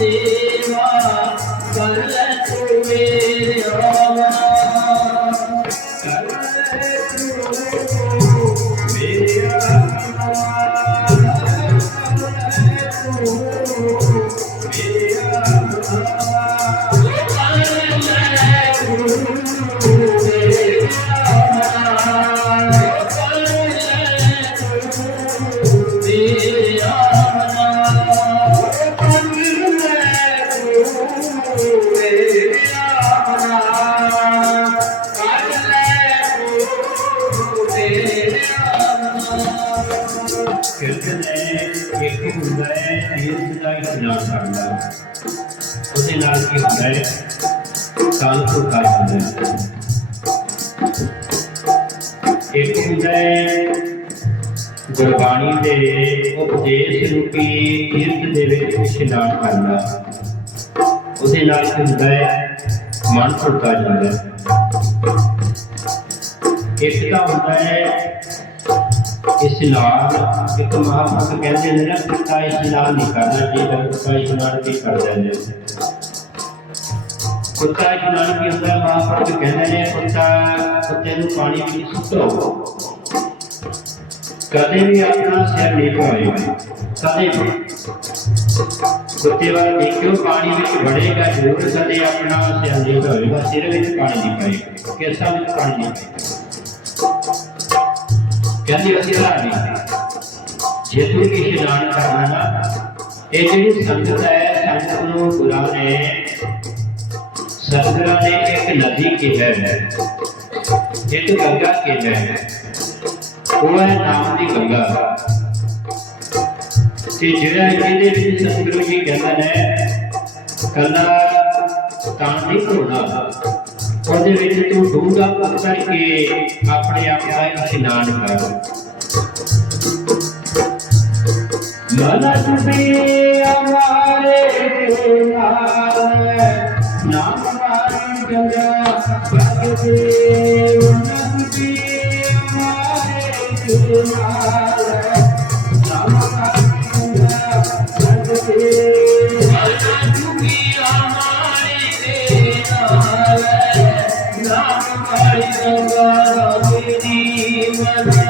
सेवा कर तुवे रामा कर तुवे मेरा ਨੇ ਹੁੰਦਾ ਹੈ ਤੀਰਥ ਦਾ ਇਸ਼ਨਾਨ ਕਰਨਾ ਉਹਦੇ ਨਾਲ ਕੀ ਹੁੰਦਾ ਹੈ ਕਾਲ ਤੋਂ ਕਾਲ ਹੁੰਦਾ ਹੈ ਇੱਕ ਹੁੰਦਾ ਹੈ ਗੁਰਬਾਣੀ ਦੇ ਉਪਦੇਸ਼ ਰੂਪੀ ਤੀਰਥ ਦੇ ਵਿੱਚ ਇਸ਼ਨਾਨ ਕਰਨਾ ਉਹਦੇ ਨਾਲ ਕੀ ਹੁੰਦਾ ਹੈ ਮਨ ਸੁੱਕਾ ਜਾਂਦਾ ਹੈ ਇੱਕ ਤਾਂ ਹੁੰਦਾ ਹੈ ਇਸ਼ਨਾਨ ਇੱਕ ਮਹਾਂਪੁਰਖ ਕਹਿੰਦੇ ਨੇ ਨਾ, ਪਿਤਾ ਇਸ਼ਨਾਨ ਨਹੀਂ ਕਰਨਾ ਚਾਹੀਦਾ ਕੁੱਤਾ ਇਸ਼ਨਾਨ ਵੀ ਕਰ ਦਿੰਦੇ ਕੁੱਤਾ ਇਸ਼ਨਾਨ ਕੀ ਹੁੰਦਾ? ਮਹਾਂਪੁਰਖ ਕਹਿੰਦੇ ਨੇ, ਕੁੱਤਾ ਕੁੱਤੇ ਨੂੰ ਪਾਣੀ ਵਿੱਚ ਸੁੱਟੋ। ਕਦੇ ਵੀ ਆਪਣਾ ਸਿਰ ਨਹੀਂ ਧੋਏਗਾ ਕਦੇ ਵੀ। ਕੁੱਤੇ ਵਾਲਾ ਦੇਖਿਓ, ਪਾਣੀ ਵਿੱਚ ਵੜੇਗਾ ਜ਼ਰੂਰ, ਕਦੇ ਆਪਣਾ ਸਿਰ ਨਹੀਂ ਧੋਏਗਾ, ਸਿਰ ਵਿੱਚ ਪਾਣੀ ਨਹੀਂ ਪਾਏਗਾ, ਕੇਸਾਂ ਵਿੱਚ ਪਾਣੀ ਨਹੀਂ ਪਾਏਗਾ। ਕਹਿੰਦੀ ਅਸੀਂ ਰਾਣੀ ਜੇ ਤੂੰ ਇਸ਼ਨਾਨ ਕਰਨਾ ਨਾ ਇਹ ਜਿਹੜੀ ਸੰਗਤ ਹੈ ਸੰਗਤ ਨੂੰ ਗੁਰਾਂ ਨੇ ਸਤਿਗੁਰਾਂ ਨੇ ਇੱਕ ਨਦੀ ਕਿਹਾ ਹੈ ਇੱਕ ਗੰਗਾ ਕਿਹਾ ਹੈ ਉਹ ਹੈ ਨਾਮ ਦੀ ਗੰਗਾ ਤੇ ਜਿਹੜਾ ਇਹਦੇ ਵਿੱਚ ਸਤਿਗੁਰੂ ਜੀ ਕਹਿੰਦੇ ਨੇ ਕੱਲਾ ਤਾਂ ਨਹੀਂ ਧੋਣਾ ਉਹਦੇ ਵਿੱਚ ਤੂੰ ਡੂੰਘਾ ਉਤਰ ਕੇ ਆਪਣੇ ਆਪ ਦਾ ਇਸ਼ਨਾਨ ਕਰ ਮਨ ਵੀ ਹਮਾਰੇ ਨਾਲ ਨਾਮ ਮਾਰੀ ਗੰਗਾ ਭਗਤੇ ਮਨ ਵੀ ਹਮਾਰੇ ਨਾਲ I'm not going.